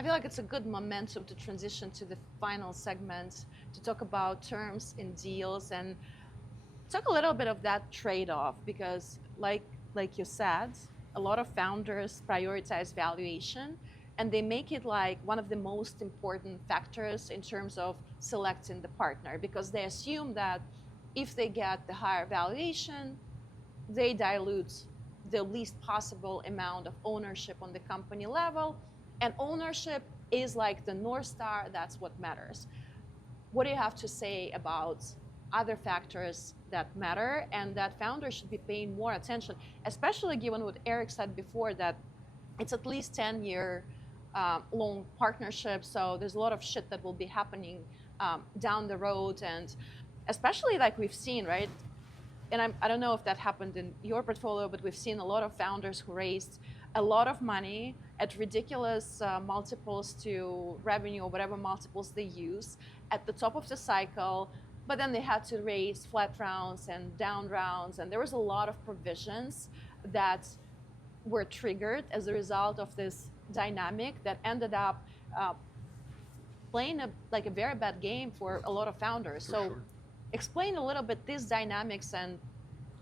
I feel like it's a good momentum to transition to the final segment to talk about terms in deals and talk a little bit of that trade-off, because like you said, a lot of founders prioritize valuation and they make it like one of the most important factors in terms of selecting the partner, because they assume that if they get the higher valuation, they dilute the least possible amount of ownership on the company level. And ownership is like the North Star, that's what matters. What do you have to say about other factors that matter and that founders should be paying more attention, especially given what Eric said before, that it's at least 10-year long partnership, so there's a lot of shit that will be happening down the road, and especially like we've seen, right? And I don't know if that happened in your portfolio, but we've seen a lot of founders who raised a lot of money at ridiculous multiples to revenue or whatever multiples they use at the top of the cycle, but then they had to raise flat rounds and down rounds, and there was a lot of provisions that were triggered as a result of this dynamic that ended up playing a very bad game for a lot of founders. For so sure. Explain a little bit these dynamics and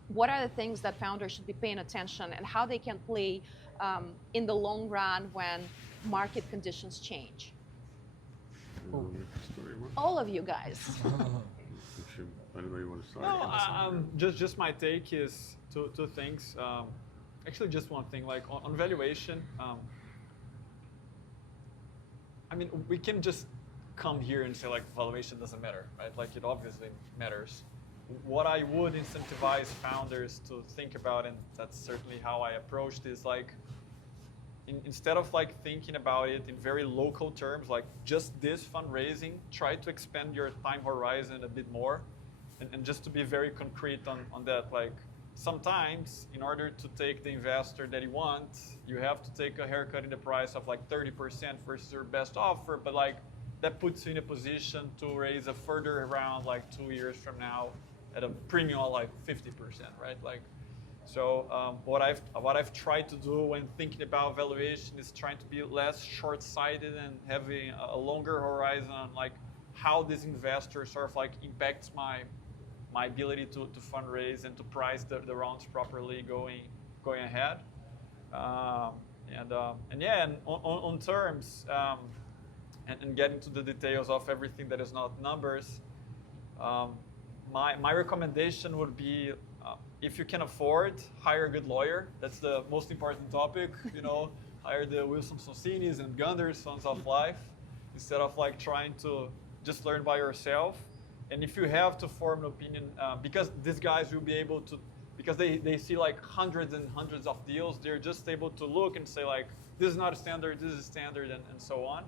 what are the things that founders should be paying attention and how they can play in the long run when market conditions change. All of you guys. I don't know, you want to start? No, just my take is two things. Actually, just one thing, like on valuation. I mean, we can just come here and say like valuation doesn't matter, right? Like it obviously matters. What I would incentivize founders to think about, and that's certainly how I approached, is like instead of like thinking about it in very local terms, like just this fundraising, try to expand your time horizon a bit more, and just to be very concrete on that. Like sometimes in order to take the investor that you want, you have to take a haircut in the price of like 30% versus your best offer, but like that puts you in a position to raise a further round like 2 years from now at a premium of like 50%, right? Like, so what I've tried to do when thinking about valuation is trying to be less short-sighted and having a longer horizon on like how this investor sort of like impacts my ability to fundraise and to price the rounds properly going ahead. And on terms, and getting to the details of everything that is not numbers, my recommendation would be, if you can afford, hire a good lawyer. That's the most important topic. You know, hire the Wilson Sonsini's and Gunders, Sons of Life, instead of like trying to just learn by yourself. And if you have to form an opinion, because these guys will be able to, because they see like hundreds and hundreds of deals, they're just able to look and say like, this is not a standard, this is standard, and so on.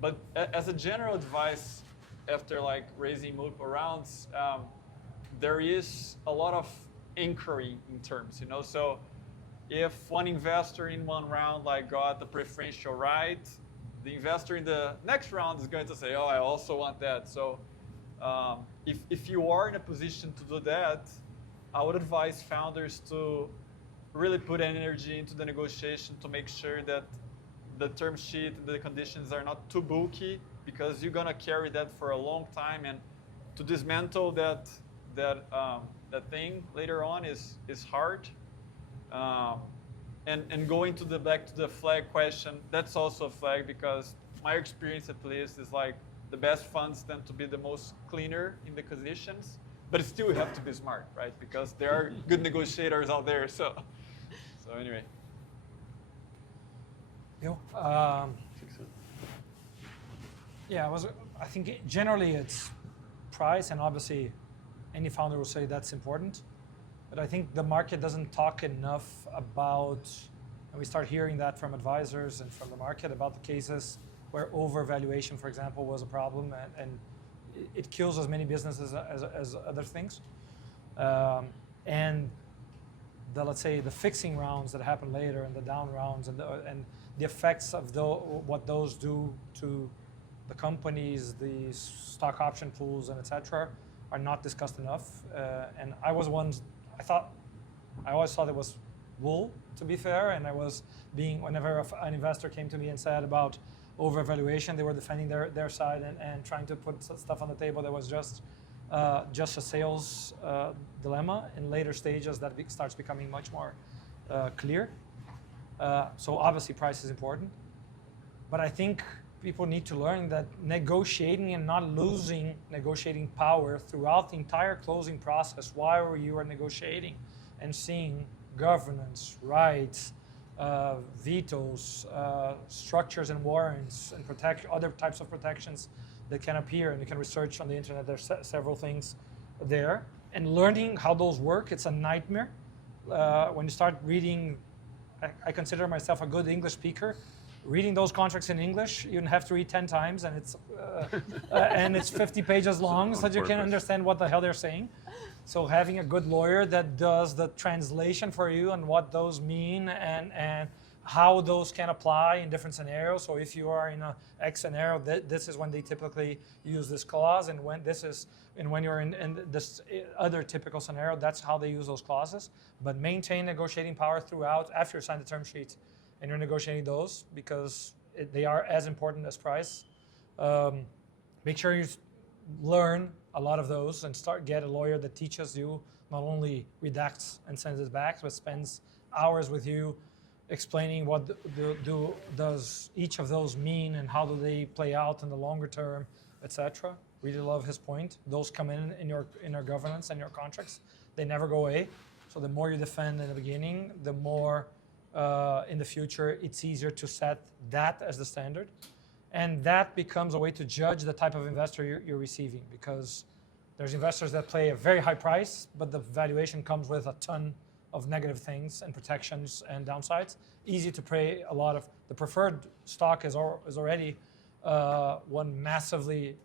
But as a general advice, after like raising multiple rounds, there is a lot of inquiry in terms, you know. So if one investor in one round like got the preferential right, the investor in the next round is going to say, oh, I also want that. So if you are in a position to do that, I would advise founders to really put energy into the negotiation to make sure that the term sheet and the conditions are not too bulky, because you're gonna carry that for a long time, and to dismantle that thing later on is hard. And going back to the flag question, that's also a flag, because my experience at least is like the best funds tend to be the most cleaner in the conditions, but still you have to be smart, right? Because there are good negotiators out there. So anyway. I think generally it's price, and obviously any founder will say that's important. But I think the market doesn't talk enough about, and we start hearing that from advisors and from the market about the cases where overvaluation, for example, was a problem, and it kills as many businesses as other things. And let's say the fixing rounds that happen later, and the down rounds, and the effects of what those do to the companies, the stock option pools, and etc., are not discussed enough. And I always thought it was wool, to be fair. And I was whenever an investor came to me and said about overvaluation, they were defending their side and trying to put stuff on the table that was just a sales dilemma. In later stages, that starts becoming much more clear. So obviously price is important. But I think people need to learn that negotiating and not losing negotiating power throughout the entire closing process while you are negotiating and seeing governance, rights, vetoes, structures and warrants, and other types of protections that can appear. And you can research on the internet, there's several things there. And learning how those work, it's a nightmare. When you start reading, I consider myself a good English speaker. Reading those contracts in English, you have to read 10 times, and it's 50 pages long, so that you can understand what the hell they're saying. So having a good lawyer that does the translation for you and what those mean and how those can apply in different scenarios. So if you are in a X scenario, this is when they typically use this clause, and when you're in this other typical scenario, that's how they use those clauses. But maintain negotiating power throughout after you sign the term sheet. And you're negotiating those because they are as important as price. Make sure you learn a lot of those and get a lawyer that teaches you, not only redacts and sends it back, but spends hours with you explaining what does each of those mean and how do they play out in the longer term, etc. Really love his point. Those come in your governance and your contracts. They never go away. So the more you defend in the beginning, the more in the future, it's easier to set that as the standard. And that becomes a way to judge the type of investor you're receiving, because there's investors that pay a very high price, but the valuation comes with a ton of negative things and protections and downsides. Easy to pay a lot of. The preferred stock is already one massively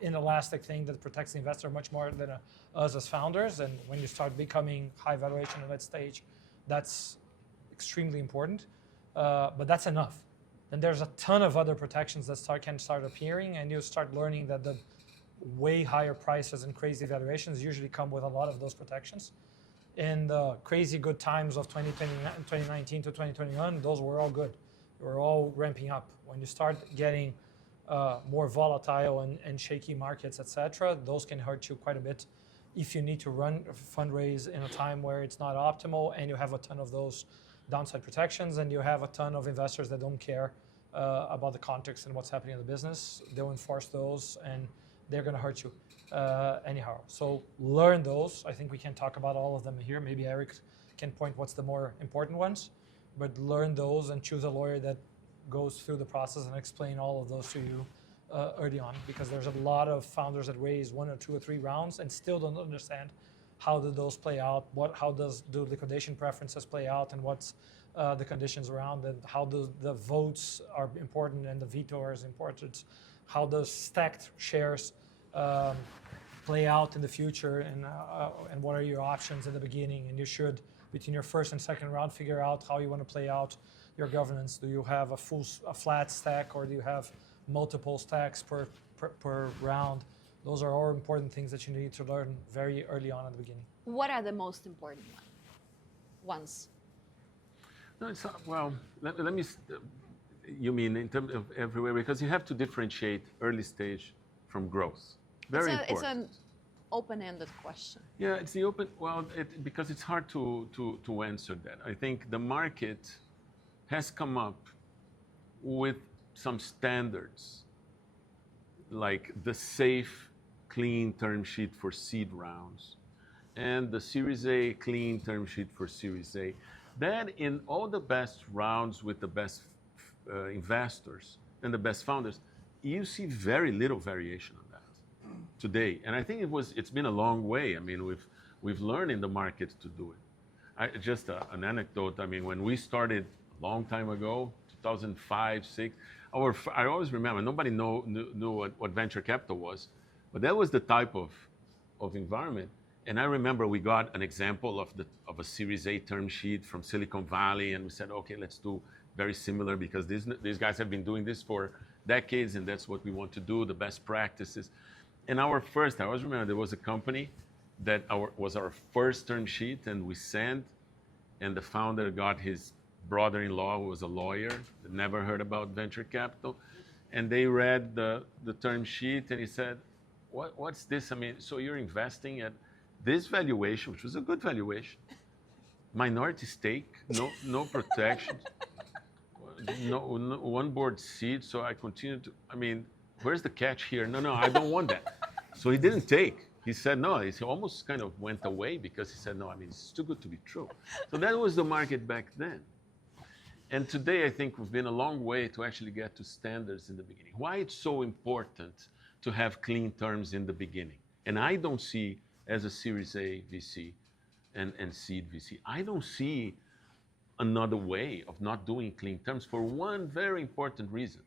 inelastic thing that protects the investor much more than us as founders. And when you start becoming high valuation at that stage, that's extremely important, but that's enough. And there's a ton of other protections that can start appearing, and you start learning that the way higher prices and crazy valuations usually come with a lot of those protections. In the crazy good times of 2019 to 2021, those were all good. They were all ramping up. When you start getting more volatile and shaky markets, etc., those can hurt you quite a bit if you need to fundraise in a time where it's not optimal and you have a ton of those downside protections and you have a ton of investors that don't care about the context and what's happening in the business. They'll enforce those and they're going to hurt you anyhow. So learn those. I think we can talk about all of them here. Maybe Eric can point what's the more important ones, but learn those and choose a lawyer that goes through the process and explain all of those to you early on, because there's a lot of founders that raise 1 or 2 or 3 rounds and still don't understand how do those play out, how do liquidation preferences play out, and what's the conditions around it, how the votes are important and the veto is important, how does stacked shares play out in the future, and what are your options in the beginning. And you should, between your first and second round, figure out how you want to play out your governance. Do you have a flat stack, or do you have multiple stacks per round? Those are all important things that you need to learn very early on at the beginning. What are the most important ones? No, it's not, well, let me, you mean in terms of everywhere, because you have to differentiate early stage from growth. Very important. It's an open-ended question. Yeah, it's the open, well, because it's hard to answer that. I think the market has come up with some standards, like the safe, clean term sheet for seed rounds, and the Series A clean term sheet for Series A. That in all the best rounds with the best investors and the best founders, you see very little variation on that today. And I think it's been a long way. I mean, we've learned in the market to do it. Just an anecdote. I mean, when we started a long time ago, 2005, 2006. I always remember, nobody knew what venture capital was, but that was the type of environment. And I remember we got an example of a Series A term sheet from Silicon Valley, and we said, okay, let's do very similar, because these guys have been doing this for decades, and that's what we want to do, the best practices. And I always remember there was a company that was our first term sheet, and we sent, and the founder got his brother-in-law, who was a lawyer, never heard about venture capital, and they read the term sheet, and he said, what's this? I mean, so you're investing at this valuation, which was a good valuation, minority stake, no protections, no one board seat, so I continued to, I mean, where's the catch here? No, I don't want that. So he didn't take. He said no. He almost kind of went away because he said, no, I mean, it's too good to be true. So that was the market back then. And today, I think we've been a long way to actually get to standards in the beginning. Why it's so important to have clean terms in the beginning. And I don't see, as a Series A VC and seed VC, I don't see another way of not doing clean terms for one very important reason.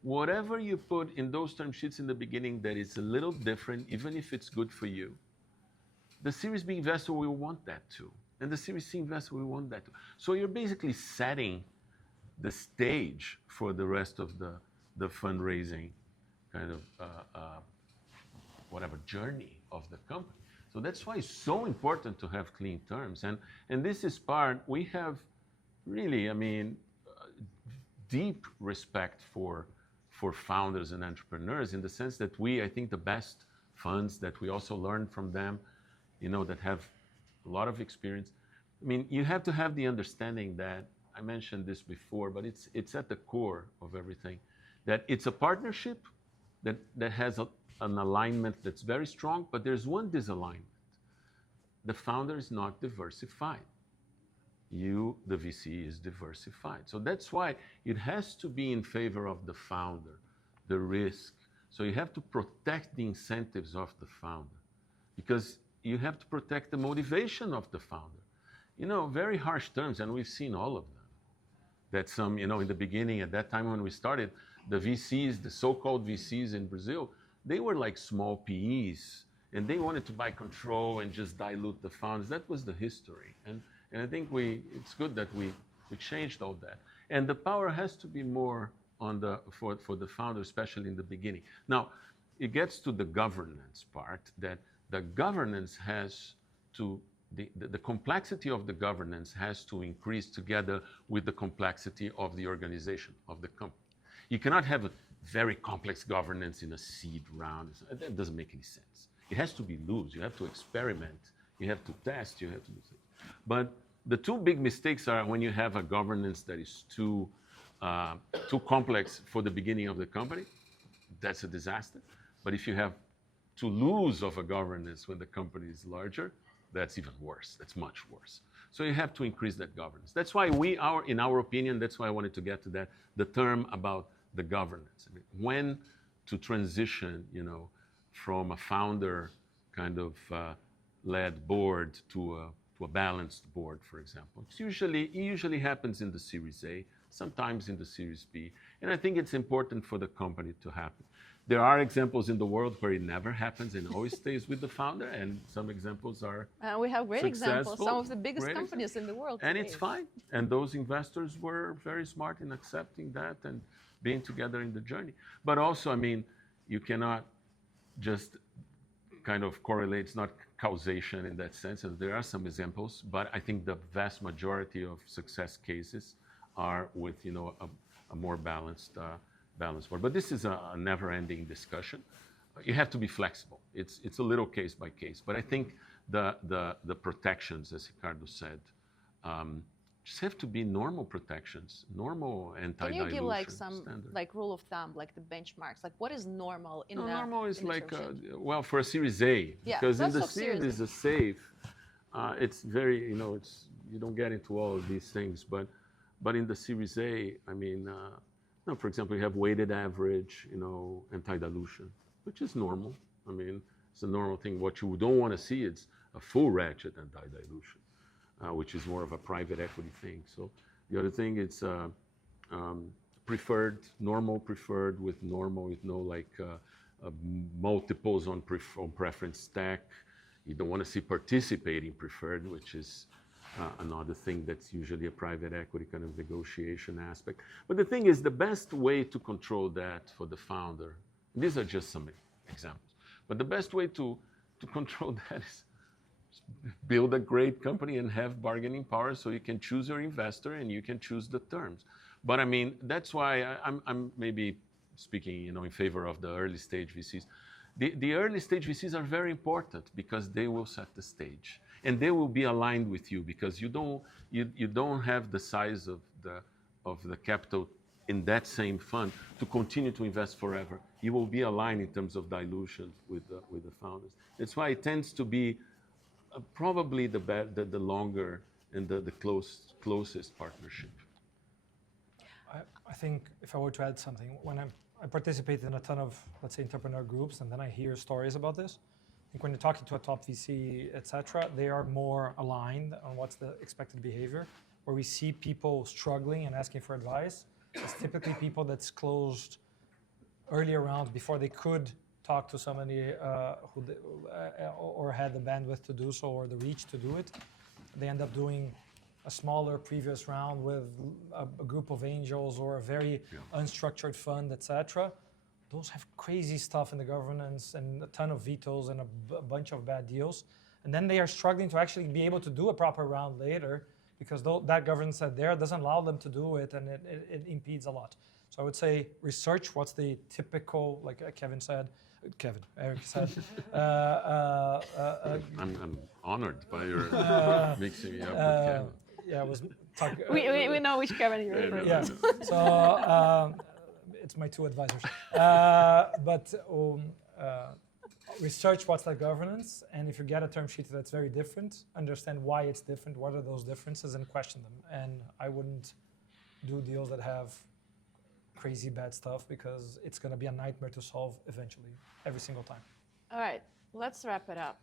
Whatever you put in those term sheets in the beginning that is a little different, even if it's good for you, the Series B investor will want that too. And the Series C investor will want that too. So you're basically setting the stage for the rest of the fundraising kind of whatever journey of the company. So that's why it's so important to have clean terms. And this is part, we have really, I mean, deep respect for founders and entrepreneurs in the sense that I think the best funds that we also learn from them, you know, that have a lot of experience. I mean, you have to have the understanding that, I mentioned this before, but it's at the core of everything, that it's a partnership that has an alignment that's very strong, but there's one disalignment. The founder is not diversified. You, the VC, is diversified. So that's why it has to be in favor of the founder, the risk. So you have to protect the incentives of the founder because you have to protect the motivation of the founder. You know, very harsh terms, and we've seen all of them. That some, you know, in the beginning, at that time when we started, the VCs, the so-called VCs in Brazil, they were like small PEs, and they wanted to buy control and just dilute the founders. That was the history. And I think it's good that we changed all that. And the power has to be more on for the founder, especially in the beginning. Now, it gets to the governance part, that the governance has to, the complexity of the governance has to increase together with the complexity of the organization, of the company. You cannot have a very complex governance in a seed round. That doesn't make any sense. It has to be loose. You have to experiment. You have to test. You have to do things. But the two big mistakes are when you have a governance that is too complex for the beginning of the company, that's a disaster. But if you have too loose of a governance when the company is larger, that's even worse. That's much worse. So you have to increase that governance. That's why in our opinion, that's why I wanted to get to that, the term about the governance. I mean, when to transition, you know, from a founder kind of led board to a balanced board, for example. It usually happens in the Series A, sometimes in the Series B, and I think it's important for the company to happen. There are examples in the world where it never happens and always stays with the founder, and some examples are we have great examples, some of the biggest great companies in the world and today. it's fine. And those investors were very smart in accepting that and being together in the journey. But also, I mean, you cannot just kind of correlate, it's not causation in that sense, and there are some examples, but I think the vast majority of success cases are with, you know, a more balanced board. But this is a never-ending discussion. You have to be flexible. It's a little case by case, but I think the protections, as Ricardo said, just have to be normal protections, normal anti-dilution. Can you give like some standard. like rule of thumb, like the benchmarks, like what is normal in normal is in like well, for a Series A, because in the Series is a safe. It's very, you know, you don't get into all of these things, but in the Series A, I mean, no, for example, you have weighted average, you know, anti-dilution, which is normal. I mean, it's a normal thing. What you don't want to see is a full ratchet anti-dilution, which is more of a private equity thing. So the other thing, it's preferred, normal preferred with no like multiples on preference stack. You don't want to see participating preferred, which is another thing that's usually a private equity kind of negotiation aspect. But the thing is, the best way to control that for the founder, these are just some examples, but the best way to control that is build a great company and have bargaining power so you can choose your investor and you can choose the terms. But I mean, that's why I'm maybe speaking, in favor of the early stage VCs. The early stage VCs are very important because they will set the stage and they will be aligned with you because you don't have the size of the capital in that same fund to continue to invest forever. You will be aligned in terms of dilution with the founders. That's why it tends to be probably the longer and the closest partnership. I think if I were to add something, when I participate in a ton of, let's say, entrepreneur groups, and then I hear stories about this. I think when you're talking to a top VC, etc., they are more aligned on what's the expected behavior. Where we see people struggling and asking for advice, it's typically people that's closed earlier rounds before they could talk to somebody or had the bandwidth to do so or the reach to do it. They end up doing a smaller previous round with a group of angels or a very unstructured fund, etc. Those have crazy stuff in the governance and a ton of vetoes and a bunch of bad deals. And then they are struggling to actually be able to do a proper round later because that governance that there doesn't allow them to do it and it impedes a lot. So I would say research what's the typical, like Eric said. I'm honored by your mixing me up with Kevin. Yeah, I was talking. We know which Kevin you're referring to. Yeah, so it's my two advisors. But research what's that governance, and if you get a term sheet that's very different, understand why it's different, what are those differences, and question them. And I wouldn't do deals that have crazy bad stuff because it's going to be a nightmare to solve eventually, every single time. All right, let's wrap it up.